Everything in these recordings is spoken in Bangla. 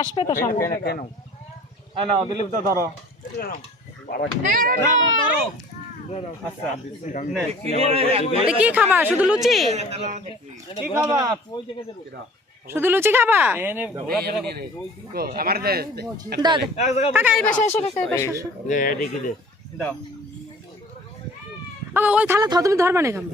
আসবে তো সামনে। কেন না দিলীপ দা ধরো আচ্ছা কি খাবা? শুধু লুচি? কি খাবা? শুধু লুচি খাবা? দাও কাকা এই পাশে এসো, কাকা এই পাশে এসো। দাও ওই থালা থাও, তুমি ধরবা না কেমন?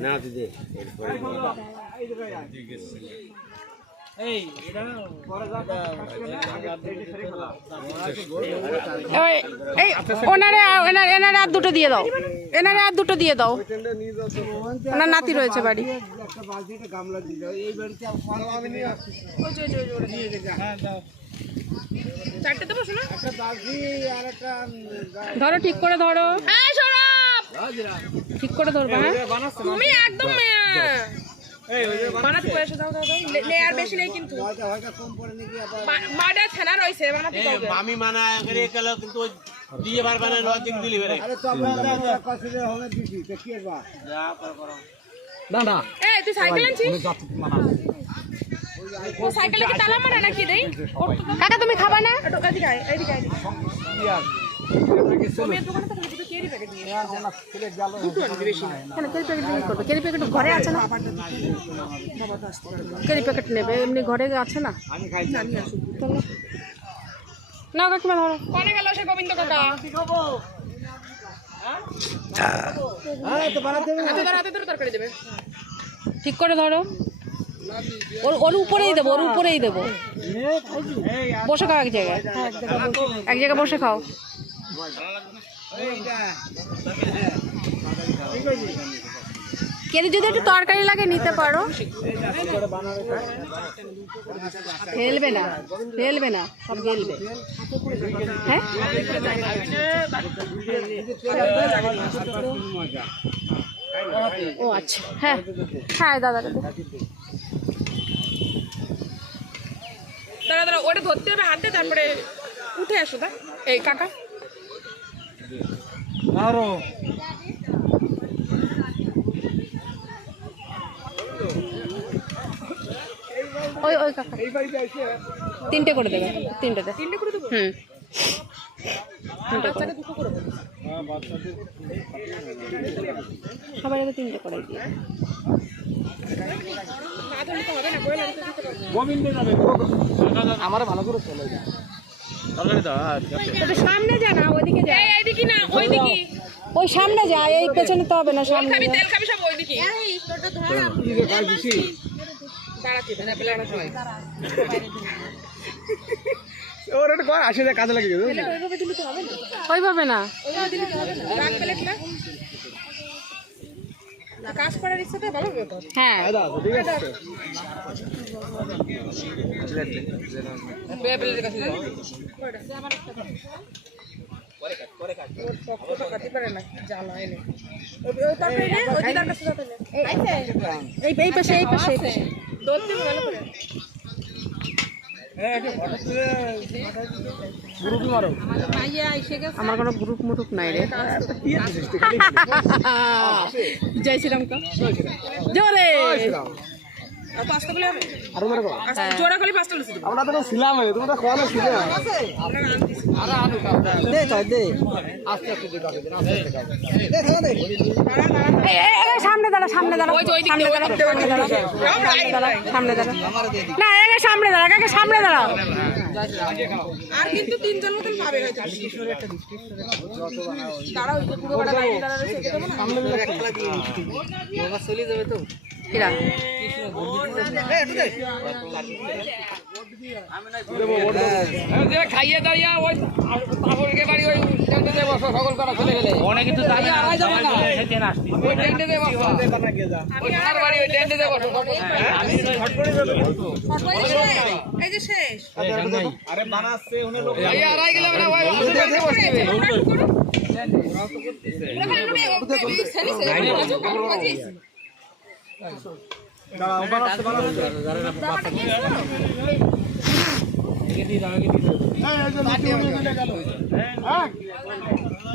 ওনারে আর দুটো দিয়ে দাও, এনারে আর দুটো দিয়ে দাও, ওনার নাতি রয়েছে বাড়ি। ধরো ঠিক করে ধরো, ঠিক করে ধরবা। হ্যাঁ তুমি একদম বানাতে পয়সা দাও দাও নে, আর বেশি নেই কিন্তু মাডা ছানা রইছে বানাতে হবে। আমি মানা করে গেল কিন্তু দিয়ে বার বানায় লজিক দিলি বেরে। আরে তো আমরা কসরে হবে দিছি তো কি বা যা করো না না এই তুই সাইকেল আনছিস? ও সাইকেলে কি তালা মারা নাকি দেই? কাকা তুমি খাবা না? এদিকে আয়, এদিকে আয়। কি আর তুমি দোকানে থেকে দুটো কেরি প্যাকেট নিয়ে আসো না, ছেলে গেল বেশি না। কেন কেরি প্যাকেট নিয়ে করবে? কেরি প্যাকেট ঘরে আছে না? কেরি প্যাকেট নেবে, এমনি ঘরে আছে না। আমি খাই না, নিয়ে আসো না কাকিমা ধরো। কোনে গেল সে গোবিন্দ কাকা? কি খাবো? হ্যাঁ তো বানাতে হবে, হাতে ধরে তরকারি দেবে। ঠিক করে ধরো, ওর উপরেই দেবো, ওর উপরেই দেবো। বসে খাও এক জায়গায়, এক জায়গায় বসে খাও। কেউ যদি একটু তরকারি লাগে নিতে পারো। ফেলবে না, ফেলবে না, সব গেলবে। হ্যাঁ ও আচ্ছা, হ্যাঁ হ্যাঁ দাদা দাঁড়া দাঁড়া, ওটা ধরতে হবে হাতে, তারপরে উঠে আসো। দা এই কাকা আরো ওই ওই কাকা তিনটে করে দেবে, তিনটে করে দেবো। সবাই যাবে তিনটে করে দিয়ে। আমার ভালো করে চলে যায় সামনে যা না, ওইদিকে যা, এইদিকে না ওইদিকে, ওই সামনে যা, এই পেছনে তো হবে না। সামনে তেল খাবি সব ওইদিকে। ওর একটা ঘর আসে যায়, কাজে লাগে ওইভাবে না, কাজ করার ইচ্ছাটা ভালো হবে তো। হ্যাঁ ঠিক আছে এই পাশে, এই পাশে আমার কোনো গ্রুপ মুরুপ নাই রে। জয় শ্রীরাম জোরে জোরে খালি পাঁচটা লুচি দেবো। আমরা তো ছিলাম, তুমি তো খাওয়ানো ছিল। সামনে দাঁড়া, সামনে দাঁড়া, সামনে দাঁড়া, সামনে দাঁড়া, না একে সামনে দাঁড়া, কাকে সামনে দাঁড়াও। আর কিন্তু তিনজন মতন পাবে চলে যাবে তো খাইয়ে দাঁড়িয়ে ওই বাড়ি ওই সকল করা চলে গেলে অনেক কিন্তু আরে বানাচ্ছে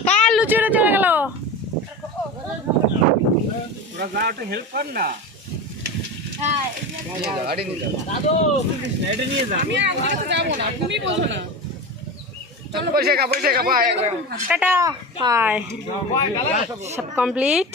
কার লুচিটা চলে গেল। হেল্প কর না। টাটা বাই সব কমপ্লিট